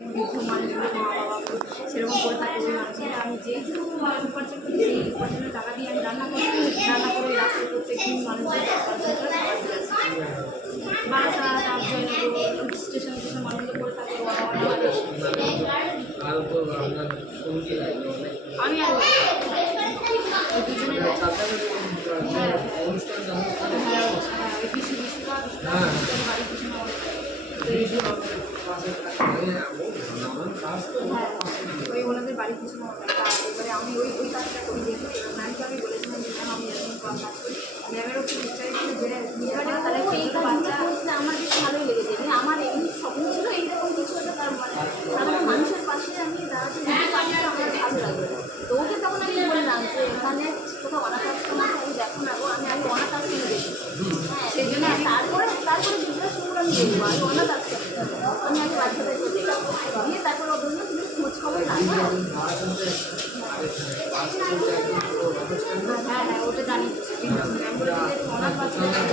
বৃদ্ধ মানুষগুলো মা বাবাগুলো সেরকম করে থাকে ওই মানুষগুলো আমি যেই উপার্জন করি সেই উপার্জনের টাকা দিয়ে আমি রান্না করে ওই রাস্তায় প্রত্যেক দিন মানুষজন বাসা তাপ জয়নগর স্টেশন মানুষগুলো করে থাকে আমি আর দুজনের বাড়ি পিছনে ওই ওনাদের বাড়ির পিছনে এবারে আমি ওই কাজটা করি যেহেতু ম্যামকে আমি বলেছিলাম যে ম্যাম আমি এরকম কাজ করি ম্যামেরও খুব ইচ্ছা ছিল যে তাহলে এই কাজটা করতে আমার বেশ ভালোই লেগেছে যে আমার এমনি স্বপ্ন ছিল এইরকম কিছু একটা তার মানে সাধারণ মানুষের পাশে আমি দাঁড়াতে পারলে আমার ভালো লাগবে। তো ওকে তখন আমি বললাম যে এখানে কোথাও অনাথ আশ্রম আছে আমি দেখো না গো আমি আগে অনাথ আশ্রমে দেখি হ্যাঁ সেই জন্য তারপরে জিজ্ঞাসা করলাম আমি দেখবো আমি অনাথ আশ্রম আমি আগে বাচ্চাদেরকে দেখবো দিয়ে তারপর ও বললো তুমি খোঁজ খবর রাখো। হ্যাঁ ওটা জানি অনাথ বাচ্চাদের